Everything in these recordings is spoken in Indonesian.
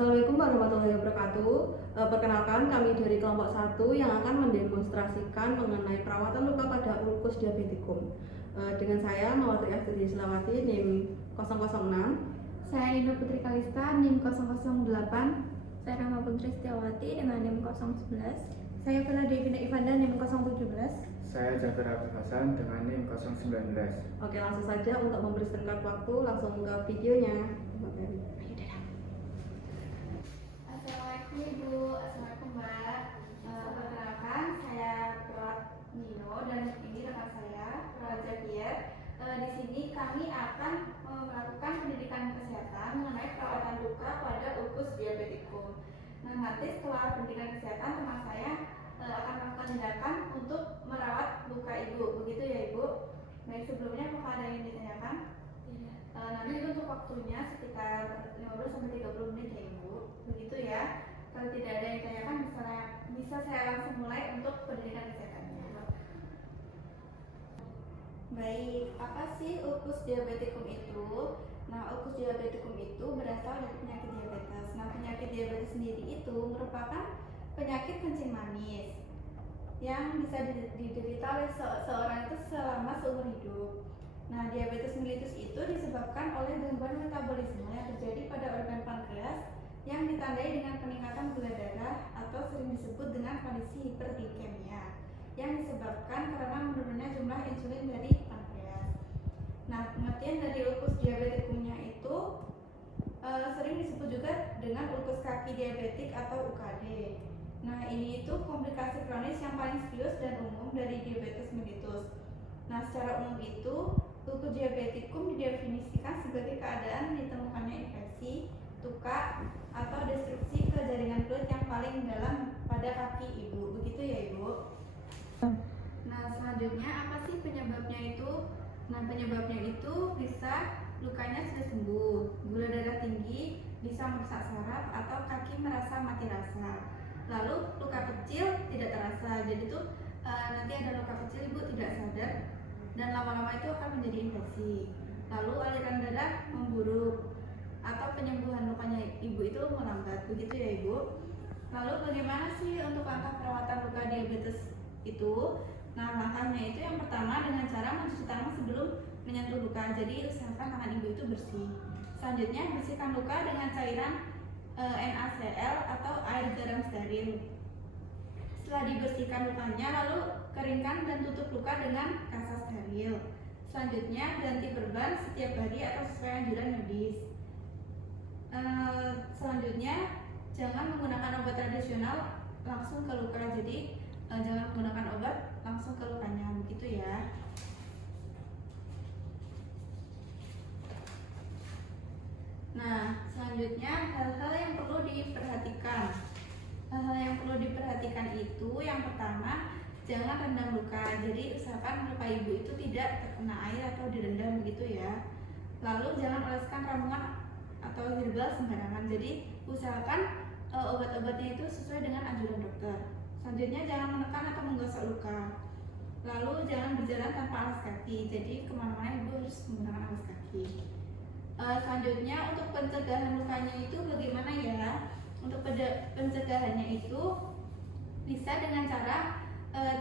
Assalamualaikum warahmatullahi wabarakatuh. Perkenalkan, kami dari kelompok 1 yang akan mendemonstrasikan mengenai perawatan luka pada ulkus diabetikum. Dengan saya Mawatri Astri Selawati, NIM 006. Saya Nino Putri Kalista, NIM 008. Saya Rama Putri Setiawati dengan NIM 011. Saya Vela Devina Ivanda, NIM 017. Saya Jafar Abdul Hasan dengan NIM 019. Oke, langsung saja untuk memberi singkat waktu, langsung ke videonya. Assalamualaikum Ibu, Assalamualaikum Mbak. Perkenalkan, saya perawat Nino dan ini rekan saya perawat Zakier. Di sini kami akan melakukan pendidikan kesehatan mengenai perawatan luka pada ulkus diabetikum. Nah, nanti setelah pendidikan kesehatan teman saya akan melakukan tindakan untuk merawat luka Ibu. Begitu ya Ibu? Baik, sebelumnya apakah ada yang ditanyakan? Tidak. Nanti untuk waktunya sekitar 15-30 menit ya Ibu. Begitu ya. Kalau tidak ada yang ditanyakan, bisa saya langsung mulai untuk pendidikan kesehatannya. Baik, apa sih ulkus diabetikum itu? Nah, ulkus diabetikum itu berasal dari penyakit diabetes. Nah, penyakit diabetes sendiri itu merupakan penyakit kencing manis yang bisa diderita oleh seorang itu selama seumur hidup. Nah, diabetes mellitus itu disebabkan oleh gangguan metabolisme yang terjadi pada organ pankreas yang ditandai dengan peningkatan gula darah atau sering disebut dengan kondisi hiperglikemia yang disebabkan karena menurunnya jumlah insulin dari pankreas. Nah, pengertian dari ulkus diabetikumnya itu sering disebut juga dengan ulkus kaki diabetik atau UKD. Nah, ini itu komplikasi kronis yang paling serius dan umum dari diabetes mellitus. Nah, secara umum itu ulkus diabetikum didefinisikan sebagai keadaan ditemukannya infeksi, luka, atau destruksi ke jaringan kulit yang paling dalam pada kaki Ibu. Begitu ya Ibu? Nah, selanjutnya apa sih penyebabnya itu? Nah, penyebabnya itu bisa lukanya sudah sembuh, gula darah tinggi, bisa merusak saraf, atau kaki merasa mati rasa. Lalu luka kecil tidak terasa, jadi tuh nanti ada luka kecil Ibu tidak sadar dan lama-lama itu akan menjadi infeksi. Lalu aliran darah memburuk atau penyembuhan lukanya Ibu itu melambat. Begitu ya Ibu? Lalu bagaimana sih untuk langkah perawatan luka diabetes itu? Nah, langkahnya itu yang pertama dengan cara mencuci tangan sebelum menyentuh luka. Jadi usahakan tangan Ibu itu bersih. Selanjutnya bersihkan luka dengan cairan NaCl atau air garam steril. Setelah dibersihkan lukanya, lalu keringkan dan tutup luka dengan kasa steril. Selanjutnya ganti perban setiap hari atau sesuai anjuran medis. Selanjutnya jangan menggunakan obat tradisional langsung ke luka. Jadi jangan menggunakan obat langsung ke lukanya, begitu ya. Nah, selanjutnya hal-hal yang perlu diperhatikan. Hal-hal yang perlu diperhatikan itu yang pertama, jangan rendam luka. Jadi usahakan luka Ibu itu tidak terkena air atau direndam begitu ya. Lalu jangan oleskan ramuan atau herbal sembarangan. Jadi usahakan obat-obatnya itu sesuai dengan anjuran dokter. Selanjutnya jangan menekan atau menggosok luka. Lalu jangan berjalan tanpa alas kaki. Jadi kemana-mana Ibu harus menggunakan alas kaki. Selanjutnya untuk pencegahan lukanya itu bagaimana ya? Untuk pencegahannya itu bisa dengan cara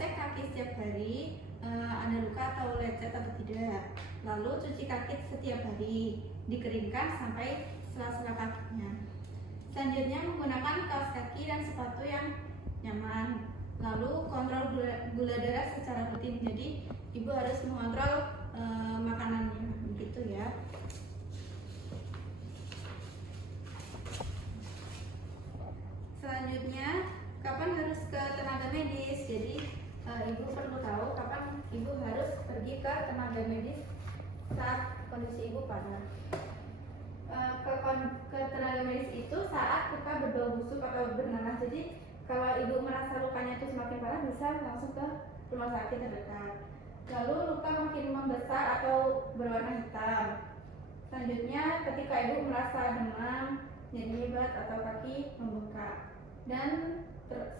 cek kaki setiap hari ada luka atau lecet atau tidak. Lalu cuci kaki setiap hari, dikeringkan sampai sela-sela kakinya. Selanjutnya menggunakan kaos kaki dan sepatu yang nyaman. Lalu kontrol gula darah secara rutin. Jadi Ibu harus mengontrol makanannya, begitu ya. Selanjutnya, kapan harus ke tenaga medis? Jadi Ibu perlu tahu kapan Ibu harus pergi ke tenaga medis saat kondisi Ibu parah. Ke tenaga medis itu saat luka berbau busuk atau bernanah. Jadi kalau Ibu merasa lukanya itu semakin parah, bisa langsung ke rumah sakit terdekat. Lalu luka makin membesar atau berwarna hitam. Selanjutnya ketika Ibu merasa demam, nyeri hebat atau kaki membengkak. Dan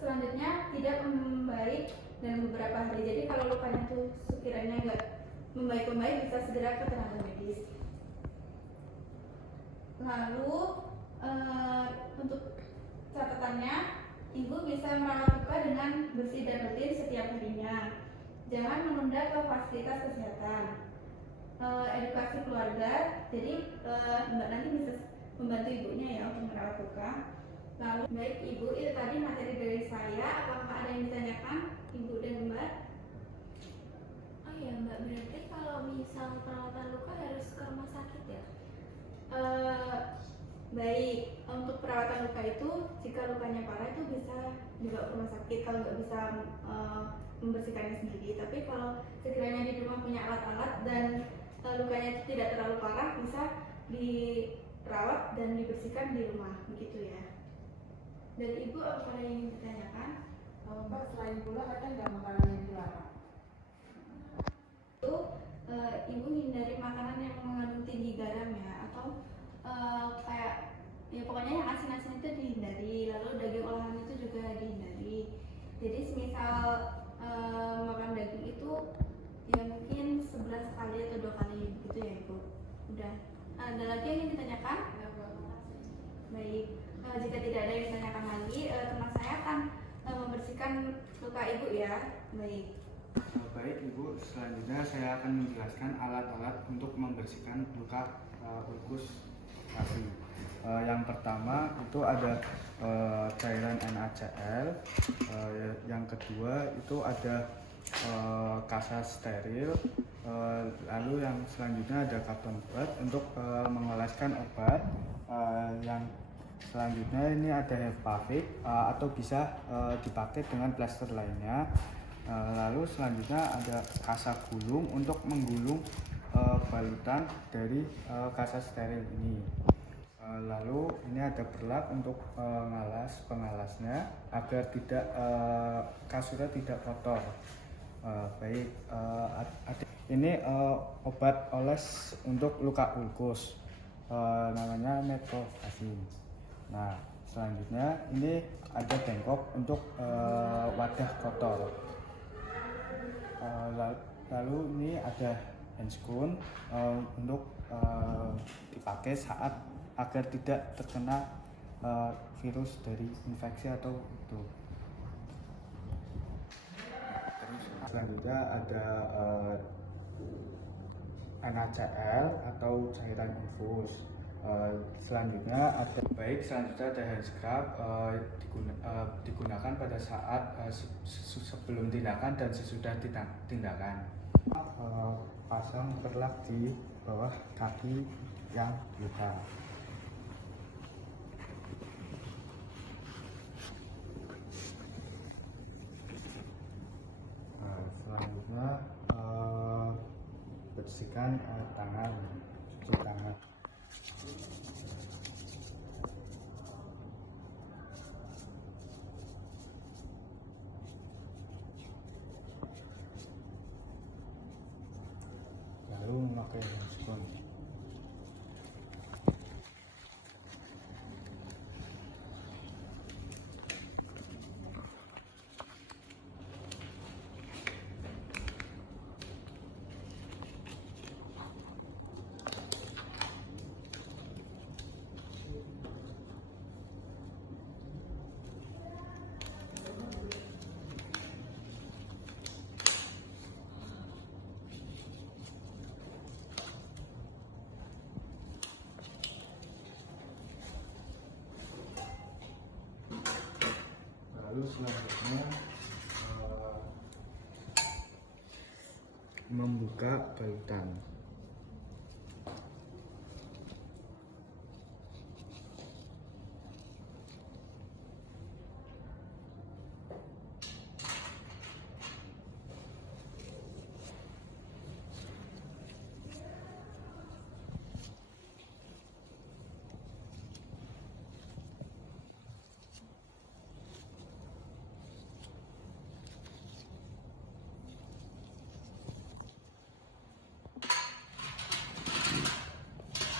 selanjutnya tidak membaik dalam beberapa hari. Jadi kalau lukanya itu sekiranya nggak membaik bisa segera ke tenaga medis. Lalu Untuk catatannya, ibu bisa merawat luka dengan bersih dan rutin setiap harinya. Jangan menunda ke fasilitas kesehatan. Edukasi keluarga, jadi Mbak nanti bisa membantu ibunya ya untuk merawat luka. Lalu baik ibu, itu tadi materi dari saya. Apakah ada yang ditanyakan ibu dan Mbak? Oh iya Mbak, berarti kalau misal perawatan luka harus ke rumah sakit ya? Baik, untuk perawatan luka itu jika lukanya parah itu bisa dibawa ke rumah sakit kalau nggak bisa membersihkannya sendiri. Tapi kalau sekiranya di rumah punya alat-alat dan lukanya tidak terlalu parah, bisa dirawat dan dibersihkan di rumah, begitu ya. Dari ibu apa yang ingin ditanyakan? Mbak, selain gula ada nggak makanan yang dilarang? Itu ibu hindari makanan yang mengandung tinggi garam ya, atau kayak ya pokoknya yang asin-asin itu dihindari, lalu daging olahan itu juga dihindari. Jadi semisal makan daging itu ya mungkin 11 kali atau 2 kali gitu ya ibu. Udah. Ada lagi yang ingin ditanyakan? Baik. Jika tidak ada yang ditanyakan lagi, teman saya akan membersihkan luka ibu ya. Baik. Baik Ibu, selanjutnya saya akan menjelaskan alat-alat untuk membersihkan luka ulkus kaki. Yang pertama itu ada cairan NaCl, yang kedua itu ada kasa steril, lalu yang selanjutnya ada cotton bud untuk mengoleskan obat, yang selanjutnya ini ada Hepavik atau bisa dipakai dengan plester lainnya. Lalu selanjutnya ada kasa gulung untuk menggulung balutan dari kasa steril ini. Lalu ini ada perlak untuk pengalasnya agar tidak kasurnya tidak kotor. Baik, ini obat oles untuk luka ulkus, namanya Metformin. Nah, selanjutnya ini ada bengkok untuk wadah kotor. Lalu ini ada handscoon untuk dipakai saat agar tidak terkena virus dari infeksi atau itu. Terus selanjutnya ada NaCl atau cairan infus. Selanjutnya ada hand scrub, digunakan pada saat sebelum tindakan dan sesudah tindakan. Pasang perlak di bawah kaki yang luka. Selanjutnya bersihkan tangan, cuci tangan. Lalu memakai handscoon. Lalu selanjutnya membuka balutan.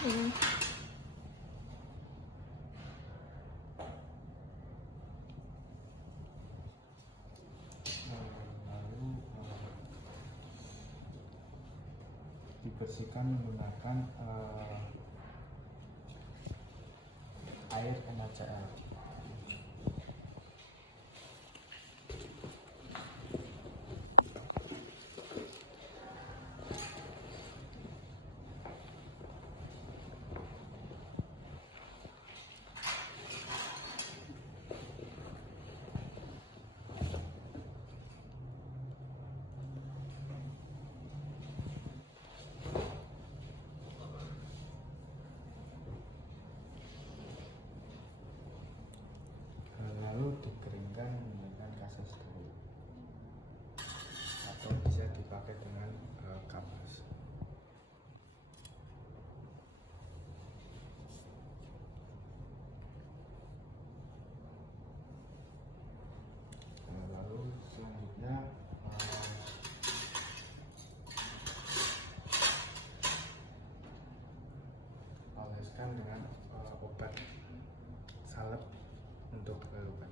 Lalu dibersihkan menggunakan air NaCl. Lalu dikeringkan menggunakan kasus dulu atau bisa dipakai dengan kapas. Lalu selanjutnya oleskan dengan obat salep untuk luka.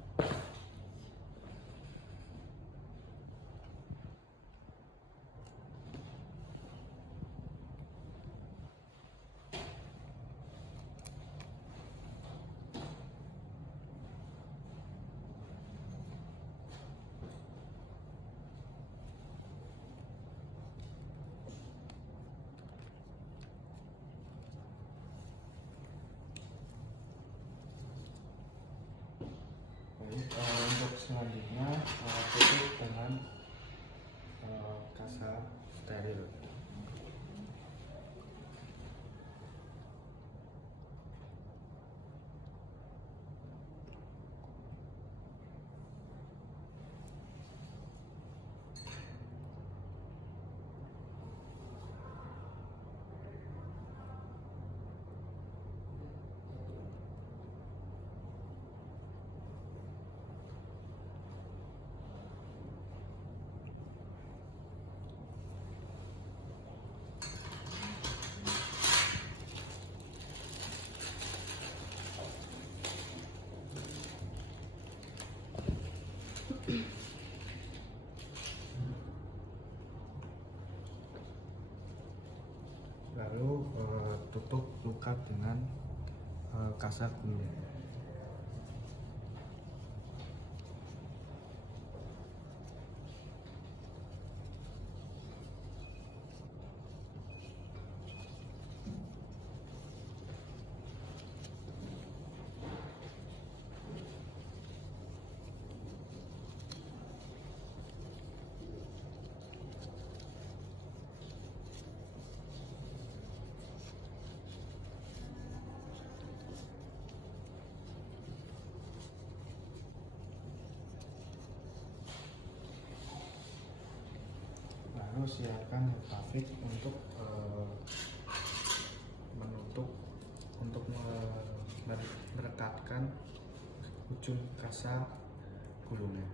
Untuk selanjutnya tutup dengan kasa steril. Lalu tutup luka dengan kasa kuning. Lalu siapkan plastik untuk menutup, untuk merekatkan ujung kasa gulungnya.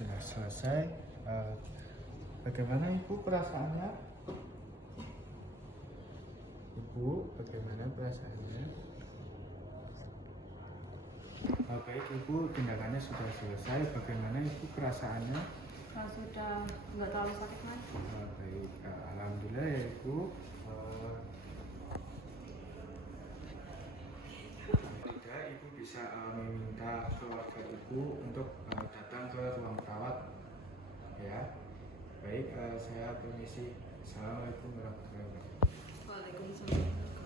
Sudah selesai. Bagaimana Ibu perasaannya? Ibu, bagaimana perasaannya? Baik Ibu, tindakannya sudah selesai. Bagaimana Ibu perasaannya? Sudah nggak terlalu sakit mas. Baik, alhamdulillah ya Ibu. Tidak, Ibu bisa meminta keluarga Ibu untuk datang ke Baik, saya permisi. Assalamualaikum warahmatullahi wabarakatuh. Waalaikumsalam.